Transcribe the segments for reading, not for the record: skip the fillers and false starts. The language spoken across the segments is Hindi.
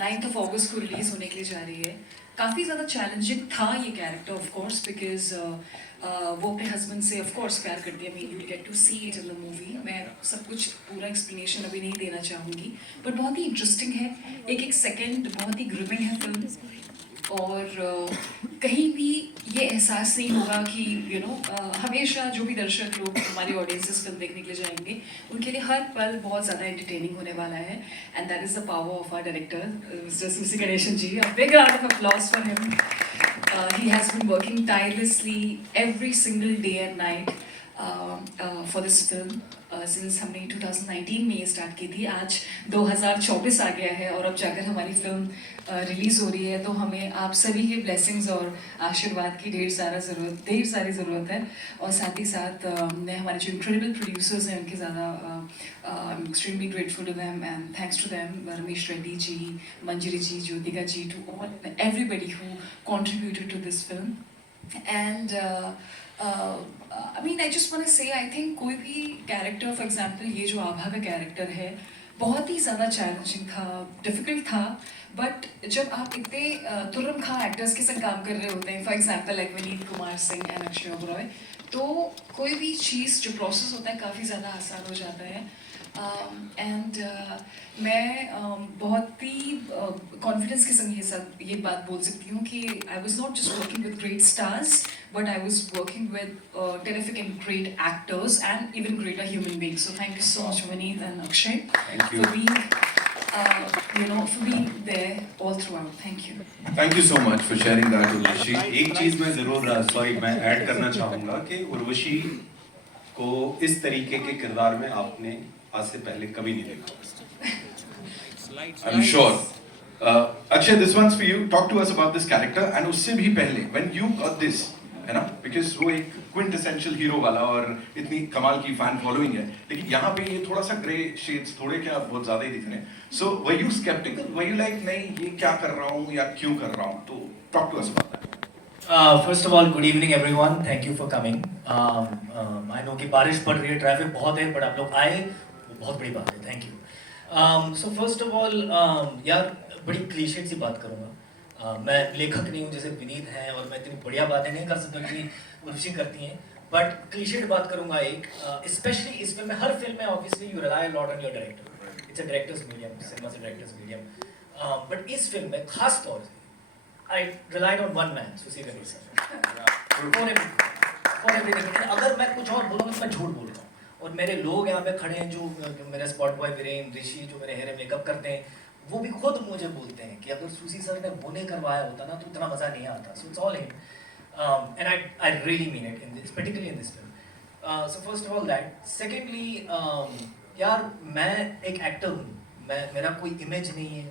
9th of August को रिलीज होने के लिए जा रही है। काफ़ी ज़्यादा चैलेंजिंग था ये कैरेक्टर ऑफ कोर्स बिकॉज वो अपने हस्बैंड से ऑफ कोर्स प्यार करती है। You will get to see it in the movie. मैं सब कुछ पूरा एक्सप्लेनेशन अभी नहीं देना चाहूँगी, बट बहुत ही इंटरेस्टिंग है। एक एक सेकेंड बहुत ही ग्रिमिंग है फिल्म, और कहीं भी ये एहसास नहीं होगा कि हमेशा जो भी दर्शक लोग हमारे ऑडियंसेस फिल्म देखने के लिए जाएंगे उनके लिए हर पल बहुत ज़्यादा एंटरटेनिंग होने वाला है। And that is the power of our director mister Susi Ganesan ji. A big round of applause for him. He has been working tirelessly every single day and night for this film since हमने 2019 में ये स्टार्ट की थी। आज 2024 आ गया है और अब जाकर हमारी फिल्म रिलीज़ हो रही है, तो हमें आप सभी के ब्लेसिंग्स और आशीर्वाद की ढेर सारी ज़रूरत है। और साथ ही साथ मैं हमारे जो इंक्रेडिबल प्रोड्यूसर्स हैं उनके ज़्यादा I am extremely grateful to them and thanks to them, Ramesh Reddy ji, Manjari ji, Jyothika ji, to all everybody who contributed to this film. And I mean, I just want to say, I think कोई भी कैरेक्टर, फॉर एग्जांपल ये जो आभा का कैरेक्टर है, बहुत ही ज़्यादा चैलेंजिंग था, डिफिकल्ट था। बट जब आप इतने तुर्रम खां एक्टर्स के संग काम कर रहे होते हैं, for example like Vineet Kumar Singh and Akshay Oberoi, तो कोई भी चीज़ जो प्रोसेस होता है काफ़ी ज़्यादा आसान हो जाता है। एंड मैं बहुत ही कॉन्फिडेंस के संग ये बात बोल सकती हूँ कि I was not just working with great stars, but I was working with terrific and great actors and even greater human beings. So thank you so much, Vineet and Akshay, for being, for being there all throughout. Thank you. Thank you so much for sharing that, Urvashi. एक चीज मैं जरूर सॉरी मैं ऐड करना चाहूंगा कि उर्वशी को इस तरीके के किरदार में आपने आज से पहले कभी नहीं देखा। I'm sure. Akshay, this one's for you. Talk to us about this character. And उससे भी पहले, when you got this, है ना, because वो एक quintessential hero वाला और इतनी कमाल की fan following है, लेकिन यहाँ पे ये थोड़ा सा grey shades, थोड़े क्या बहुत ज़्यादा ही दिख रहे हैं. So were you skeptical? Were you like नहीं ये क्या कर रहा हूँ या क्यों कर रहा हूँ? तो talk to us about that. First of all, good evening everyone. Thank you for coming. I know कि बारिश पड़ रही है, ट्रैफिक बहुत है, but आप लोग आए वो बहुत बड़ी बात है. Thank you. So first of all, यार बड़ी क्लीशेड सी बात करूँगा. मैं लेखक नहीं हूँ जैसे विनीत हैं और मैं इतनी बढ़िया बातें नहीं कर सकता कि उर्वशी करती हैं, बट क्लीशेड बात करूँगा एक, स्पेशली इस फिल्म में, हर फिल्म में obviously you rely lot on your director. It's a directors medium, cinema से डायरेक्टर्स मीडियम, बट इस फिल्म में खास तौर से आई रिलाइड ऑन वन मैन, सुसी गणेश सर, फॉर एवरीथिंग. अगर मैं कुछ और बोलूँगा तो मैं झूठ बोल रहा हूँ. और मेरे लोग यहाँ पे खड़े हैं जो मेरे स्पॉट बॉय वीरेंद्र, ऋषि जो मेरे हेयर मेकअप करते हैं, वो भी खुद मुझे बोलते हैं कि अगर सुसी सर ने वो नहीं करवाया होता ना तो इतना मज़ा नहीं आता. So it's all him, and I really mean it in this, particularly in this film. So first of all that. Secondly, यार मैं एक एक्टर हूँ, मेरा कोई इमेज नहीं है,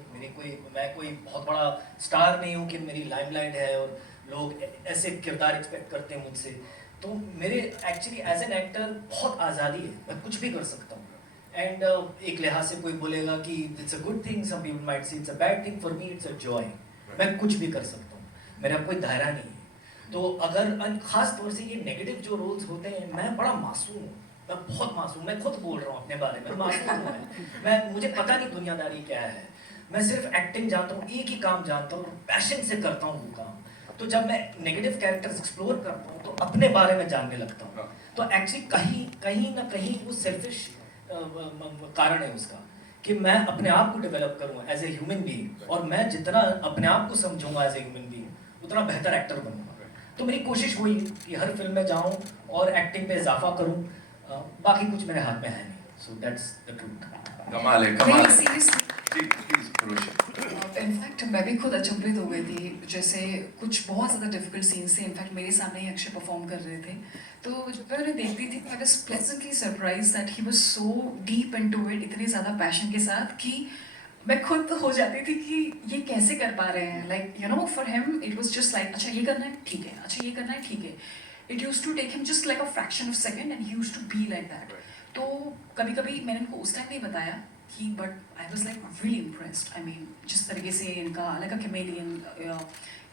मैं कोई बहुत बड़ा स्टार नहीं हूँ कि मेरी लाइमलाइट है और लोग ऐसे किरदार एक्सपेक्ट करते हैं मुझसे. तो मेरे एक्चुअली एज एन एक्टर बहुत आज़ादी है, मैं कुछ भी कर सकता हूँ. एंड एक लिहाज से कोई बोलेगा कि it's a good thing, some people might say it's a bad thing, for me it's a joy. मैं कुछ भी कर सकता हूँ, मेरा कोई दायरा नहीं है. तो अगर खास तौर से ये नेगेटिव जो रोल्स होते हैं, मैं बड़ा मासूम हूँ, मैं बहुत मासूम, मैं खुद बोल रहा हूँ अपने बारे में, मासूम हूँ मैं, मुझे पता नहीं दुनियादारी क्या है. मैं सिर्फ एक्टिंग जानता हूँ, एक ही काम जानता हूँ, पैशन से करता हूँ वो काम. तो जब मैं नेगेटिव कैरेक्टर्स एक्सप्लोर करता हूँ तो अपने बारे में जानने लगता हूँ. तो एक्चुअली कहीं ना कहीं वो सेल्फिश कारण है उसका कि मैं अपने आप को डेवलप करूँ एज ए ह्यूमन बीइंग, और मैं जितना अपने आप को समझूंगा एज ए ह्यूमन बीइंग उतना बेहतर एक्टर बनूंगा. तो मेरी कोशिश हुई कि हर फिल्म में जाऊँ और एक्टिंग पे इजाफा करूँ. बाकी कुछ मेरे हाथ में है नहीं. So that's the truth. कमाल है, कमाल है. सीरियसली, इनफैक्ट मैं भी खुद अचंभित हो गई थी. जैसे कुछ बहुत ज़्यादा डिफिकल्ट सीन्स थे, इनफैक्ट मेरे सामने ही अक्षय परफॉर्म कर रहे थे, तो जब मैं उन्हें देखती थी I was pleasantly surprise that he was so deep into it, इतने ज़्यादा पैशन के साथ कि मैं खुद हो जाती थी कि ये कैसे कर पा रहे हैं. Like for him it was just like अच्छा ये करना है ठीक है, अच्छा ये करना है ठीक है. It used to take him just like a fraction of second and he used to be like that. तो कभी कभी मैंने उनको उस टाइम नहीं बताया कि, but I was like really impressed. I mean जिस तरीके से इनका अलग का कैमेलियन,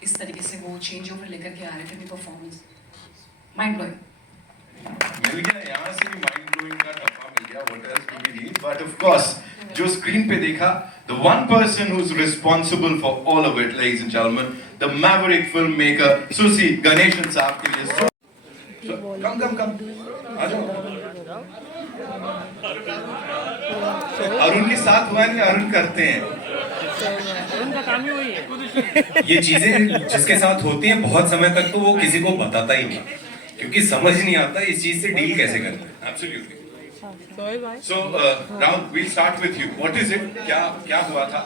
इस तरीके से वो चेंज ओवर लेकर के आ रहे थे, परफॉर्मेंस माइंड ब्लोइंग. मिल गया यहाँ से भी माइंड ब्लोइंग का टप्पा मिल गया. What else do we need? But of course, जो स्क्रीन पे देखा, the one person who's responsible for all of it, ladies and gentlemen, the maverick filmmaker Susi Ganeshan साहब के लिए. Come. आ जाओ. अरुण के साथ हुआ नहीं, अरुण करते हैं. उनका काम ही वही है. ये चीजें जिसके साथ होती हैं बहुत समय तक तो वो किसी को बताता ही नहीं, क्योंकि समझ नहीं आता इस चीज से डील कैसे करना है. Absolutely. सोहेल भाई. So, Rahul, we'll start with you. What is it? क्या हुआ था?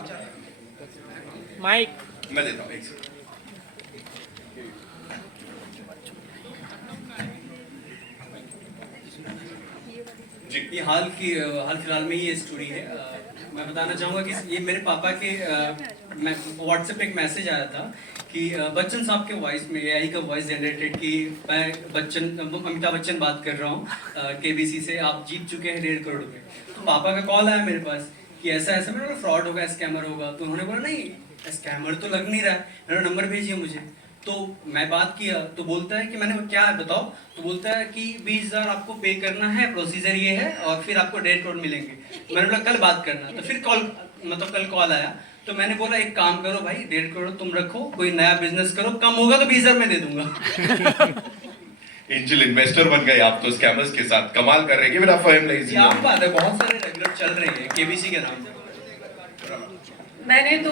माइक. मैं देता हूँ एक सेकंड. जी. ये हाल फिलहाल में ही ये स्टोरी है. मैं बताना चाहूँगा कि ये मेरे पापा के व्हाट्सएप पे एक मैसेज आया था कि बच्चन साहब के वॉइस में एआई का वॉइस जनरेटेड कि मैं अमिताभ बच्चन बात कर रहा हूँ केबीसी से, आप जीत चुके हैं 1.5 करोड़ रुपए. तो पापा का कॉल आया मेरे पास कि ऐसा ऐसा. मैंने बोला फ्रॉड होगा, स्कैमर होगा. तो उन्होंने बोला नहीं स्कैमर तो लग नहीं रहा है. उन्होंने नंबर भेजिए मुझे. तो मैं बात किया तो बोलता है कि मैंने क्या है बताओ. तो बोलता है कि 20,000 आपको पे करना है, प्रोसीजर ये है और फिर आपको 1.5 करोड़ मिलेंगे. मैंने बोला कल बात करना. तो फिर कल कॉल आया. तो मैंने बोला एक काम करो भाई, 1.5 करोड़ तुम रखो, कोई नया बिजनेस करो, कम होगा तो 20,000 मैं दे दूंगा. एंजल इन्वेस्टर बन गए आप तो स्कैमर्स के साथ. कमाल कर रहे हैं. Give it up for him, ladies and ये आम gentlemen. बात है, बहुत सारे रेगुलर चल रहे हैं केबीसी के नाम से. मैंने तो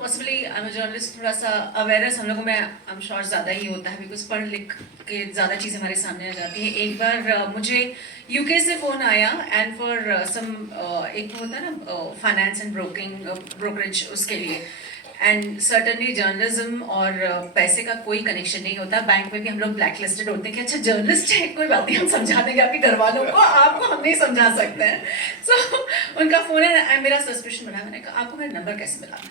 पॉसिबली आई एम जर्नलिस्ट, थोड़ा सा अवेयरनेस हम लोगों में आई एम श्योर ज़्यादा ही होता है बिकॉज पढ़ लिख के ज़्यादा चीज़ें हमारे सामने आ जाती हैं. एक बार मुझे यूके से फ़ोन आया एंड फॉर सम एक होता है ना फाइनेंस एंड ब्रोकरेज, उसके लिए. एंड सर्टनली जर्नलिज्म और पैसे का कोई कनेक्शन नहीं होता. बैंक में भी हम लोग ब्लैक लिस्टेड होते हैं कि अच्छा जर्नलिस्ट है, कोई बात नहीं, हम समझा देंगे आपके घर वालों को, आपको हम नहीं समझा सकते हैं. सो उनका फ़ोन है. मेरा सस्पेशन बना. मैंने कहा आपको मेरा नंबर कैसे मिला?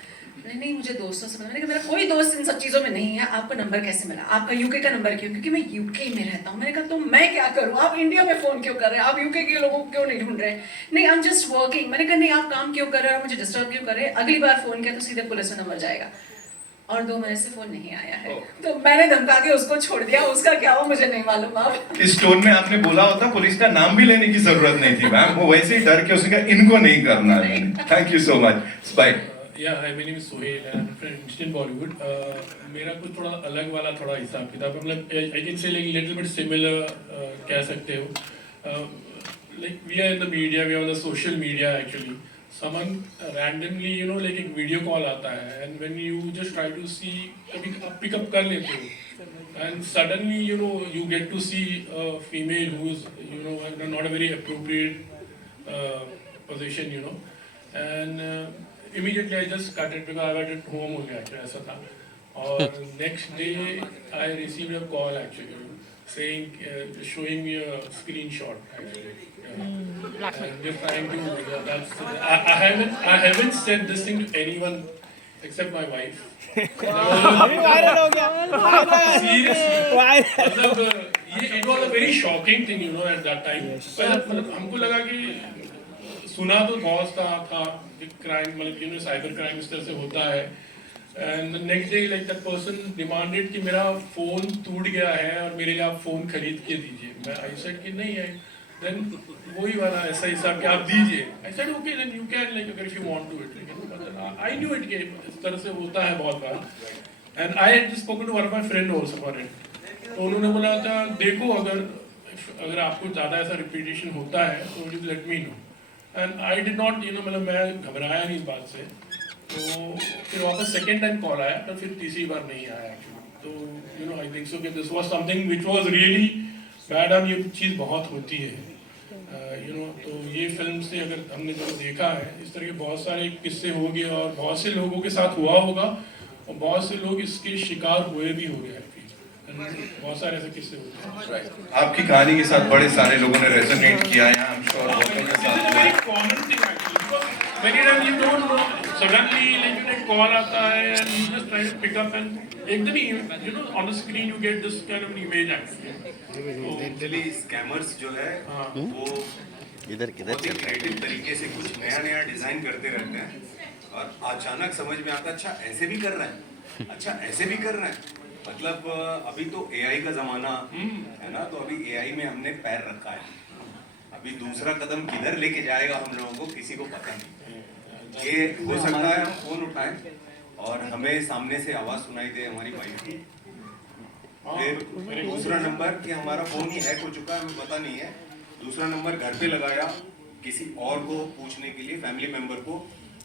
नहीं मुझे दोस्तों से. मैंने कहा मेरा कोई दोस्त इन सब चीज़ों में नहीं है, आपको नंबर कैसे मिला? आपका यूके का नंबर क्यों? क्योंकि मैं यूके में रहता हूँ. मैंने कहा तो मैं क्या करूँ, आप इंडिया में फ़ोन क्यों कर रहे हैं, आप यूके के लोगों को क्यों नहीं ढूंढ रहे? नहीं आई एम जस्ट वर्किंग. मैंने कहा नहीं आप काम क्यों कर रहे हो, मुझे डिस्टर्ब क्यों कर रहे हैं? अगली बार फ़ोन किया तो सीधे पुलिस में नंबर जाएगा. और 2 महीने से फ़ोन नहीं आया है. तो मैंने धमका के उसको छोड़ दिया. उसका क्या हो मुझे नहीं मालूम. आप इस टोन में आपने बोला होता पुलिस का नाम भी लेने की जरूरत नहीं थी मैम. वो वैसे ही डर के उसने कहा इनको नहीं करना है. Thank you so much. Bye. Yeah, hi, my name is Sohail and I'm from Indian Bollywood. मेरा कुछ थोड़ा अलग वाला थोड़ा हिसाब किताब, मतलब I can say like little bit similar कह सकते हो. Like we are in the media, we are on the social media actually. Someone randomly like एक video call आता है and when you just try to see, कभी आप pick up कर लेते हो and suddenly you get to see a female who's not a very appropriate position and immediately I just cut it because I was at home हो गया actually, ऐसा था. और next day I received a call actually saying showing me a screenshot actually. And they're trying to I haven't said this thing to anyone except my wife. अभी वायरल हो गया. Seriously, मतलब ये it was a very shocking thing at that time. मतलब हमको लगा कि सुना तो बहुत था क्राइम, मतलब साइबर क्राइम इस तरह से होता है. And next day like that person demanded कि मेरा फ़ोन टूट गया है और मेरे लिए आप फ़ोन खरीद के दीजिए. मैं आई सेड कि नहीं है. देन वही वाला ऐसा हिसाब कि आप दीजिए. I said okay then you can like अगर if you want to it. लेकिन आई न्यू इट कि इस तरह से होता है बहुत बार. And I had spoken to one of my friend also for it. तो उन्होंने बोला था देखो अगर आपको ज़्यादा ऐसा रिपीटेशन होता है तो you let me know. And I did not मतलब मैं घबराया नहीं इस बात से. तो फिर वापस सेकेंड टाइम कॉल आया पर फिर तीसरी बार नहीं आया एक्चुअली. तो आई थिंक सो कि this was something which was really bad. और ये चीज़ बहुत होती है तो ये फिल्म से अगर हमने जो देखा है इस तरह के बहुत सारे किस्से हो गए और बहुत से लोगों के साथ हुआ होगा और बहुत से लोग इसके शिकार हुए भी हो गए. बहुत सारे ऐसे किस्से होते हैं. आपकी कहानी के साथ बड़े सारे लोगों ने रेजोनेट किया है. आई एम श्योर बहुतों के साथ हुआ. very common thing actually because many times you don't know suddenly like एक कॉल आता है and you just try to pick up and एकदम ही on the screen you get this kind of an image actually. Actually scammers जो है वो इधर किधर बहुत ही क्रिएटिव तरीके से कुछ नया डिजाइन करते रहते हैं और अचानक समझ में आता अच्छा ऐसे भी कर रहा है, अच्छा ऐसे भी कर रहा है. मतलब अभी तो एआई का जमाना है ना, तो अभी एआई में हमने पैर रखा है। अभी दूसरा कदम किधर लेके जाएगा हम लोगों को किसी को पता नहीं। ये हो सकता है हम फोन उठाएं और हमें सामने से आवाज सुनाई दे हमारी वाइफ की, फिर दूसरा नंबर कि हमारा फोन ही हैक हो चुका है, हमें पता नहीं है। दूसरा नंबर घर पे लगाया किसी और को पूछने के लिए, फैमिली मेंबर को,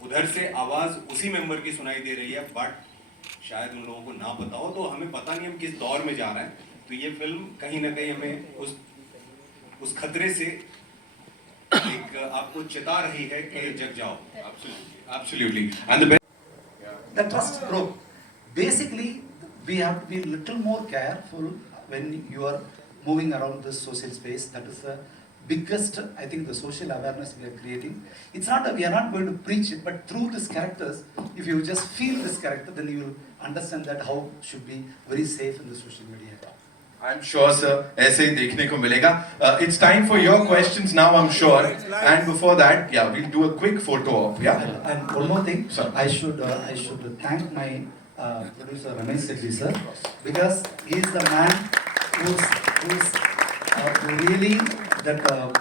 उधर से आवाज उसी मेंबर की सुनाई दे रही है, बट शायद उन लोगों को ना पता हो। तो हमें पता नहीं हम किस दौर में जा रहे हैं। तो ये फिल्म कहीं ना कहीं हमें उस खतरे से एक आपको चेता रही है कि जग जाओ। Absolutely. And the The trust broke. Basically, we have to be a little more careful when you are moving around this social space. That is the biggest, I think, the social awareness we are creating. It's not that we are not going to preach it, but through these characters, if you just feel this character, then you will understand that how should be very safe in the social media. I'm sure, sir, ऐसे ही देखने को मिलेगा. It's time for your questions now, I'm sure. And before that, yeah, we'll do a quick photo op. Yeah. And one more thing, Sir. I should thank my producer Ramesh Reddy sir, because he is the man who really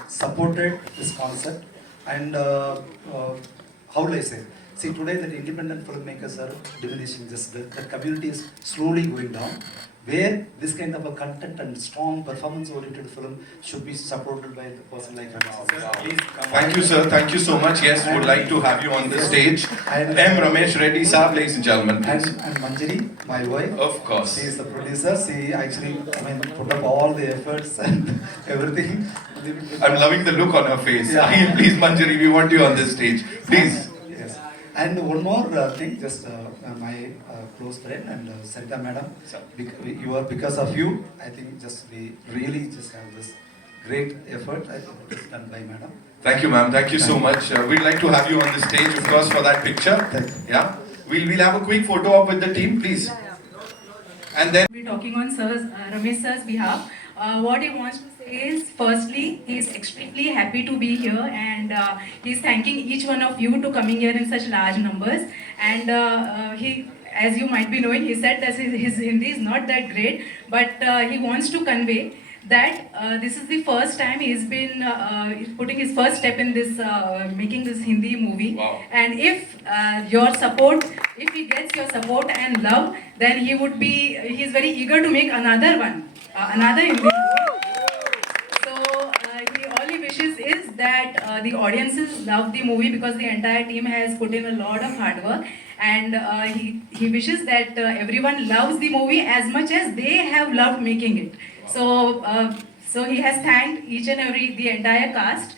supported this concept. And how will I say? See, today that independent filmmakers are diminishing. Just the community is slowly going down. Where this kind of a content and strong performance-oriented film should be supported by the person like Ramesh sir. Please come. Thank you, sir. Thank you so much. Yes, would like to have you on the stage. And- M. Ramesh Reddy, sir, ladies and gentlemen, please. And Manjari, my wife. Of course. She is the producer. She actually, put up all the efforts and everything. I'm loving the look on her face. Yeah. Please, Manjari, we want you on this stage. Please. Yes. And one more thing, just my close friend and Sarita madam, because of you, I think we really just have this great effort. I think it is done by madam. Thank you, ma'am. Thank you so much. We'd like to have you on the stage, of course, for that picture. Thank you. Yeah. We'll have a quick photo op with the team, please. And then. We're talking on Ramesh sir's behalf. What he wants to say is, firstly, he is extremely happy to be here, and he's thanking each one of you to coming here in such large numbers. And he, as you might be knowing, he said that his Hindi is not that great, but he wants to convey that this is the first time he's been putting his first step in this making this Hindi movie. Wow. And if your support, if he gets your support and love, then he's very eager to make another one, another Hindi movie. So all he wishes is that the audiences love the movie, because the entire team has put in a lot of hard work, and he wishes that everyone loves the movie as much as they have loved making it. So he has thanked each and the entire cast.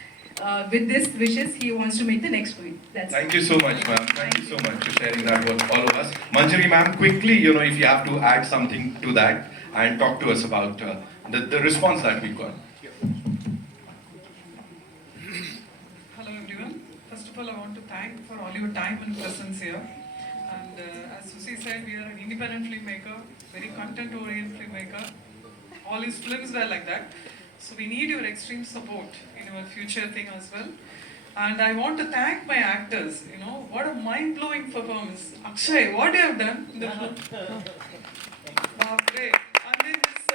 With this wishes, he wants to make the next movie. That's Thank you so much, ma'am. Thank you so much for sharing that with all of us. Manjari, ma'am, quickly, if you have to add something to that and talk to us about the response that we got. Hello everyone. First of all, I want to thank for all your time and presence here. And as Susie said, we are an independent filmmaker, very content-oriented filmmaker. All his films were like that. So we need your extreme support in our future thing as well. And I want to thank my actors. What a mind-blowing performance. Akshay, what you have done in the film. Baapre. And then this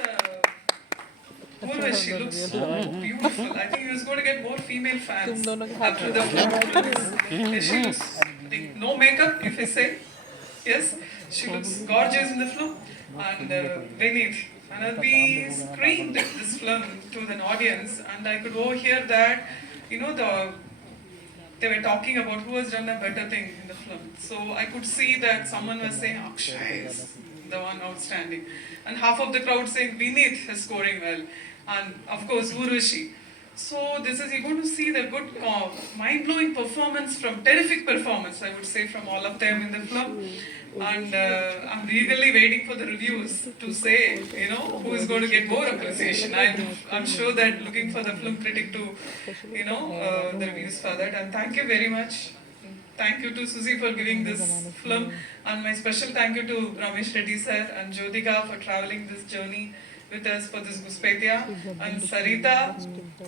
Urvashi looks so beautiful. I think he was going to get more female fans after the film. Yes, she looks, I think, no makeup, if I say. Yes, she looks gorgeous in the film. And Vinith. And we screened this film to the audience, and I could overhear that, they were talking about who has done a better thing in the film. So I could see that someone was saying Akshay is the one outstanding, and half of the crowd saying Vinith is scoring well, and of course Urvashi. So you're going to see the good, mind-blowing performance terrific performance, I would say, from all of them in the film. And I'm eagerly waiting for the reviews to say, who is going to get more appreciation. I'm sure that looking for the film critic to, the reviews for that. And thank you very much. Thank you to Susie for giving this film. And my special thank you to Ramesh Reddy sir and Jyotika for traveling this journey with us for this Guspetya. And Sarita,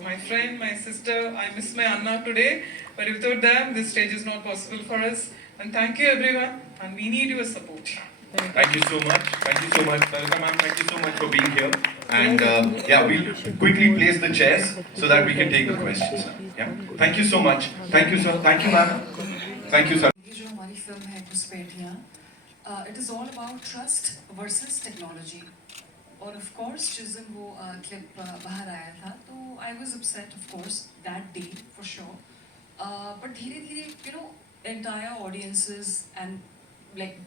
my friend, my sister, I miss my Anna today, but without them, this stage is not possible for us. And thank you everyone, and we need your support. Thank you so much. Thank you so much. Sarita ma'am, thank you so much for being here. And yeah, we'll quickly place the chairs so that we can take the questions. Yeah. Thank you so much. Thank you, sir. Thank you, ma'am. Thank you, sir. ये जो हमारी फिल्म है घुसपैठियाँ, it is all about trust versus technology. और of course जिस दिन वो क्लिप बाहर आया था, तो I was upset of course that day for sure. But धीरे-धीरे you know entire audiences and like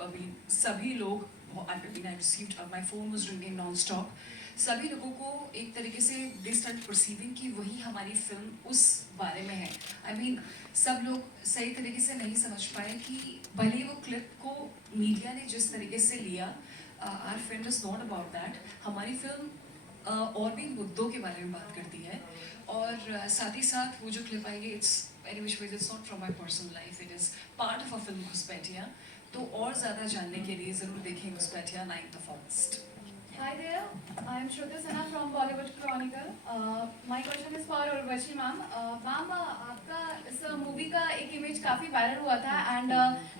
I mean सभी लोग I mean I received my phone was ringing non-stop. सभी लोगों को एक तरीके से they start perceiving कि वही हमारी फिल्म उस बारे में है. I mean सब लोग सही तरीके से नहीं समझ पाए कि भले वो क्लिप को मीडिया ने जिस तरीके से लिया, our film is not about that. हमारी फिल्म और भी मुद्दों के बारे में बात करती है और साथ ही साथ वो जो क्लिप आई है it's any which ways it's not from my personal life, it is part of a film घुसपैठियाँ. तो और ज़्यादा जानने के लिए ज़रूर देखें घुसपैठियाँ 9th of August. Hi there, I am Shruti Sinha from Bollywood Chronicle. My question is for Urvashi ma'am. Ma'am, आपका इस मूवी का एक इमेज काफ़ी वायरल हुआ था एंड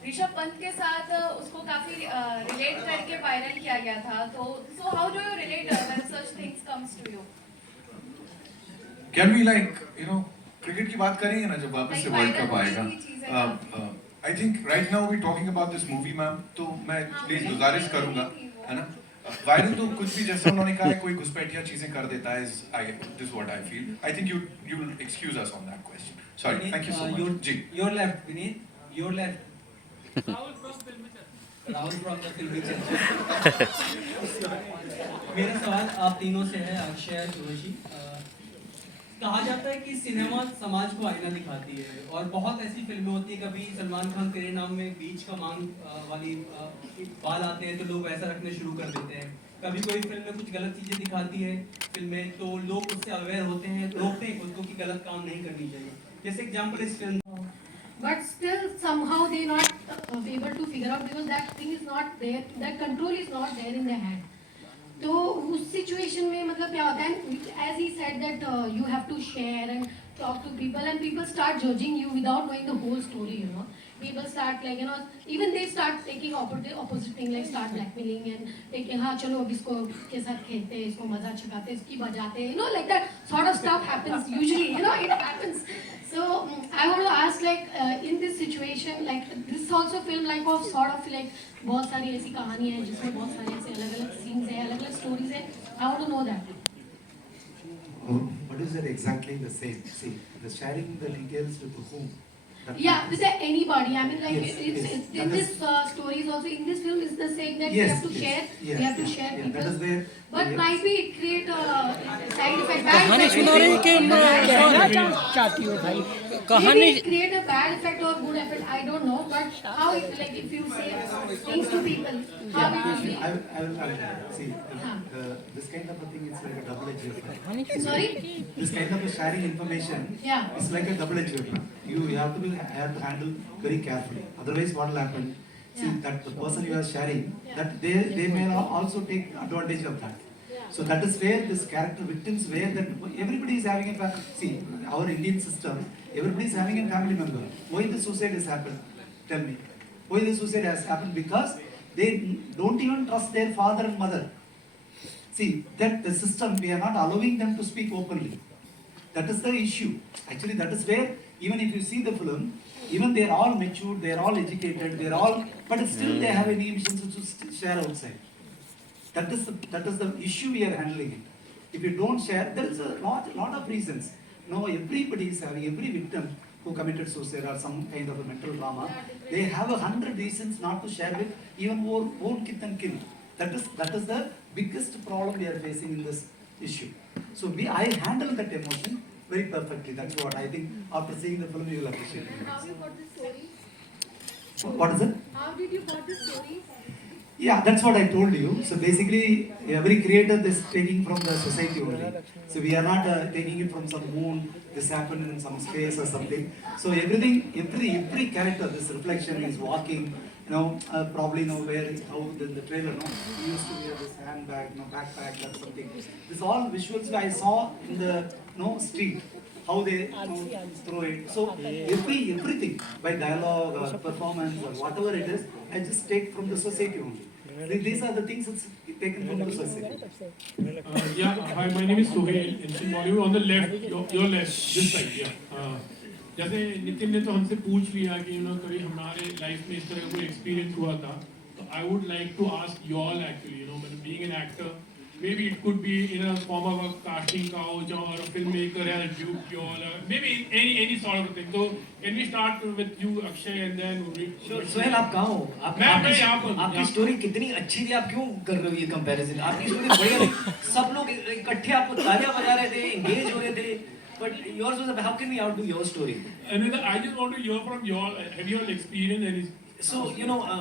ऋषभ पंत के साथ उसको काफ़ी रिलेट करके वायरल किया गया था. तो so how do you relate when such things comes to you? Can we like you know cricket की बात करेंगे ना जब वापस से वर्ल्ड कप आएगा. I think right now we're talking about this movie, ma'am. तो मैं प्लीज गुजारिश करूँगा, है ना? वायरल तो कुछ भी जैसा उन्होंने कहा है कोई घुसपैठिया चीजें कर देता है. This is what I feel. I think you'll excuse us on that question. Sorry. Thank you so much. Ji. Your left, Vineet. Your left. Rahul from the film मेरा सवाल आप तीनों से है, अक्षय, जोशी. कहा जाता है कि सिनेमा समाज को आईना दिखाती है और बहुत ऐसी फिल्में होती है, कभी सलमान खान तेरे नाम में बीच का मांग वाली बाल आते हैं तो लोग वैसा रखने शुरू कर देते हैं. कभी कोई फिल्म में कुछ गलत चीजें दिखाती है फिल्में तो लोग उससे अवेयर होते हैं, रोकते हैं खुद को कि गलत काम नहीं करनी चाहिए. जैसे एग्जांपल इस film. But still somehow they not able to figure out because that thing is not there, that control is not there in their hand. तो उस सिचुएशन में मतलब क्या होता है, as he said that you have to share and talk to people and people start judging you without knowing the whole story, you know. People start like, you know, even they start taking opposite thing like start blackmailing and taking हाँ चलो अब इसको के साथ खेलते हैं, इसको मजा चुकाते हैं, इसकी बजाते हैं, you know, like that sort of stuff happens usually, you know, it happens. So I want to ask like in this situation like this also film like of sort of like बहुत सारी ऐसी कहानियाँ हैं जिसमें बहुत सारे ऐसे अलग-अलग scenes हैं, अलग-अलग stories हैं. I want to know that. What is it exactly the same? See, the sharing the details with whom? Yeah, with anybody. I mean, like Yes, it's yes, in that this story is also in this film is the saying that Yes, we have to yes, share, yes, we have to yes, share yeah, people. that is where But yes. might be it create side effect. Bad कहानी effect. सुना रही कि मैं कहना चाहती हूँ भाई कहानी Maybe it create a bad effect or good effect. I don't know. But how it like if you say things to people, how it will be. I will see. This kind of a thing is like a double-edged weapon. Sorry. This kind of a sharing information Yeah. is like a double-edged weapon. You have to handle very carefully. Otherwise, what will happen? See Yeah. that the person you are sharing, Yeah. that they may also take advantage of that. So that is where this character victims, where that everybody is having a see our Indian system, everybody is having a family member. Why the suicide has happened? Tell me. Why the suicide has happened? Because they don't even trust their father and mother. See that the system, we are not allowing them to speak openly. That is the issue. Actually, that is where even if you see the film, even they are all mature, they are all educated, they are all, but still they have any emotions to share outside. That is the issue we are handling it. If you don't share, there is a lot of reasons. No, everybody is having, every victim who committed suicide or some kind of a mental trauma, they have 100 reasons not to share with even own kith and kin. That is the biggest problem we are facing in this issue. So I handle that emotion very perfectly. That's what I think. After seeing the film, you will appreciate it. How you got this story? What is it? How did you got this story? Yeah, that's what I told you. So basically, every creator is taking from the society only. So we are not taking it from some moon, this happened in some space or something. So everything, every character, this reflection is walking, probably where, how in the trailer, he used to wear this handbag, backpack, or something. This all visuals I saw in the street. how they throw it. So everything by dialogue or performance or whatever it is, I just take from the society only. These are the things that's taken from the society. Yeah, hi, my name is Sohail. In Bollywood, on the left, your left, this side, yeah. जैसे नितिन ने तो हमसे पूछ लिया कि कभी हमारे लाइफ में इस तरह कोई एक्सपीरियंस हुआ था, तो I would like to ask you all actually, being an actor, maybe it could be in a form of a casting couch or a filmmaker as a dupe you all, maybe any sort of a thing. So can we start with you, Akshay, and then Sohail, आप कहाँ हो? आपकी स्टोरी कितनी अच्छी थी, आप क्यों कर रहे हो ये कंपैरिजन? आपकी स्टोरी बढ़िया थी, सब लोग इकट्ठे आपको तालियां बजा रहे थे, एंगेज हो रहे थे, but yours was how can we outdo your story? And I just want to hear from you all, have you all experienced any? So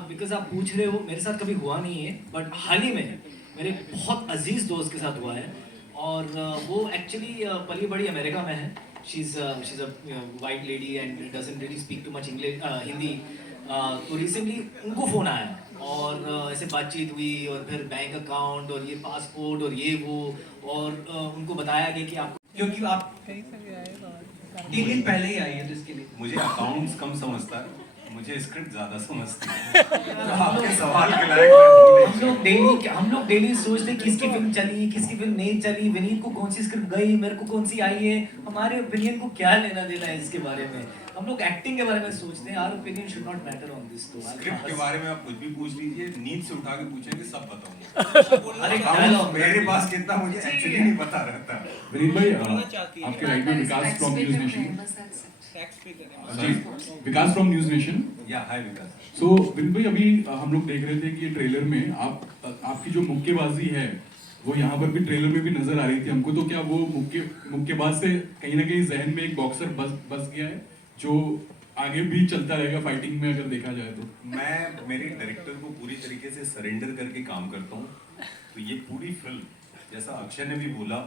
because आप पूछ रहे हो, मेरे साथ कभी हुआ नहीं है, but हाल ही में मेरे बहुत अजीज दोस्त के साथ हुआ है, और वो एक्चुअली पली बड़ी अमेरिका में है. she's a white lady and doesn't really speak too much English, Hindi. तो रिसेंटली उनको फ़ोन आया और ऐसे बातचीत हुई और फिर बैंक अकाउंट और ये पासपोर्ट और ये वो, और उनको बताया गया कि आपको, क्योंकि आप 3 दिन पहले ही आई है तो इसके लिए. मुझे अकाउंट्स कम समझता है, मुझे स्क्रिप्ट ज्यादा समझती है. तो आपके सवाल के लायक हम लोग डेली सोचते हैं किसकी फिल्म चली, किसकी फिल्म नहीं चली, विनीत को कौन सी स्क्रिप्ट गई, मेरे को कौन सी आई है, हमारे ओपिनियन को क्या लेना देना है इसके बारे में. हम लोग एक्टिंग के बारे में सोचते हैं, our opinion should not matter on this. तो स्क्रिप्ट के बारे में आप कुछ भी पूछ लीजिए, नींद से उठा के पूछेंगे सब बताऊंगा. अरे मेरे पास कितना मुझे एक्चुअली नहीं पता रहता. विनीत भाई, आपके राइट में विकास फ्रॉम न्यूज़ नेशन. जी, Vikas from News Nation. Yeah hi विकास. सो विनीत भाई, अभी हम लोग देख रहे थे कि ट्रेलर में आपकी जो मुक्केबाजी है वो यहाँ पर भी ट्रेलर में भी नजर आ रही थी हमको. तो क्या वो मुक्केबाज से कहीं ना कहीं जहन में एक बॉक्सर बस गया है जो आगे भी चलता रहेगा फाइटिंग में, अगर देखा जाए तो? मैं मेरे डायरेक्टर को पूरी तरीके से सरेंडर करके काम करता हूँ. तो ये पूरी फिल्म, जैसा अक्षय ने भी बोला,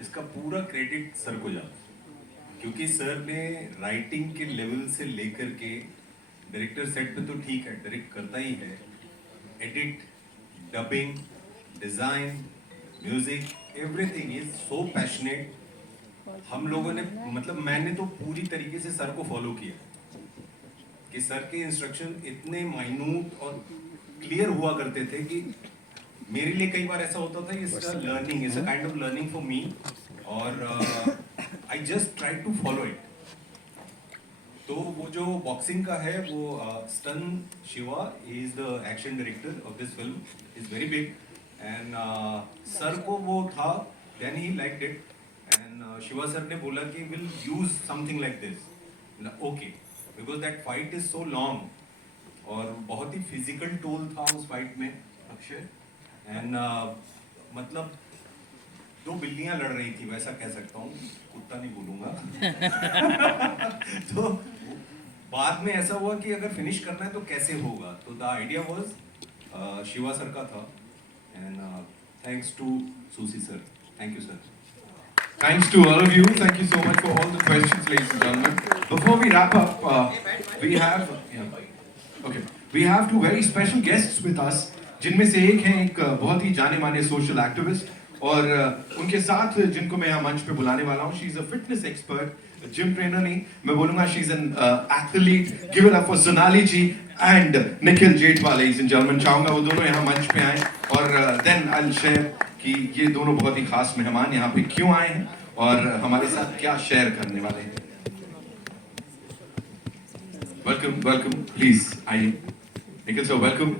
इसका पूरा क्रेडिट सर को जाता है, क्योंकि सर ने राइटिंग के लेवल से लेकर के डायरेक्टर सेट पे तो ठीक है, डायरेक्ट करता ही है, edit, dubbing, design, music, everything is so passionate. हम लोगों ने, मतलब मैंने तो पूरी तरीके से सर को फॉलो किया कि सर के इंस्ट्रक्शन इतने माइन्यूट और क्लियर हुआ करते थे कि मेरे लिए कई बार ऐसा होता था, it's a learning, it's a kind of learning for me, और I just try to follow it. तो वो जो बॉक्सिंग का है वो Stun Siva, he is the action director of this film, is very big, and sir को वो था, then he liked it, and Shiva sir ने बोला कि will use something like this. Okay, because that fight is so long और बहुत ही फिजिकल टोल था उस फाइट में अक्षय, एंड मतलब 2 बिल्लियां लड़ रही थी वैसा कह सकता हूँ, कुत्ता नहीं बोलूंगा. तो बाद में ऐसा हुआ कि अगर फिनिश करना है तो कैसे होगा, तो the idea was Shiva sir का था, एंड थैंक्स टू सुसी sir. Thank you sir. Thanks to all of you. Thank you so much for all the questions, ladies and gentlemen. Before we wrap up, we have 2 very special guests with us, जिनमें से एक है एक बहुत ही जाने माने सोशल एक्टिविस्ट, और उनके साथ जिनको मैं यहाँ मंच पे बुलाने वाला हूँ, she is a fitness expert, gym trainer नहीं, मैं बोलूँगा she is an athlete. Give it up for Sonali ji and Nikhil Jethwa, ladies and gentlemen. चाहूँगा वो दोनों यहाँ मंच पे आए, और देन आई विल शेयर कि ये दोनों बहुत ही खास मेहमान यहाँ पे क्यों आए हैं और हमारे साथ क्या शेयर करने वाले हैं. वेलकम, वेलकम, प्लीज आइए. Nikhil sir, welcome.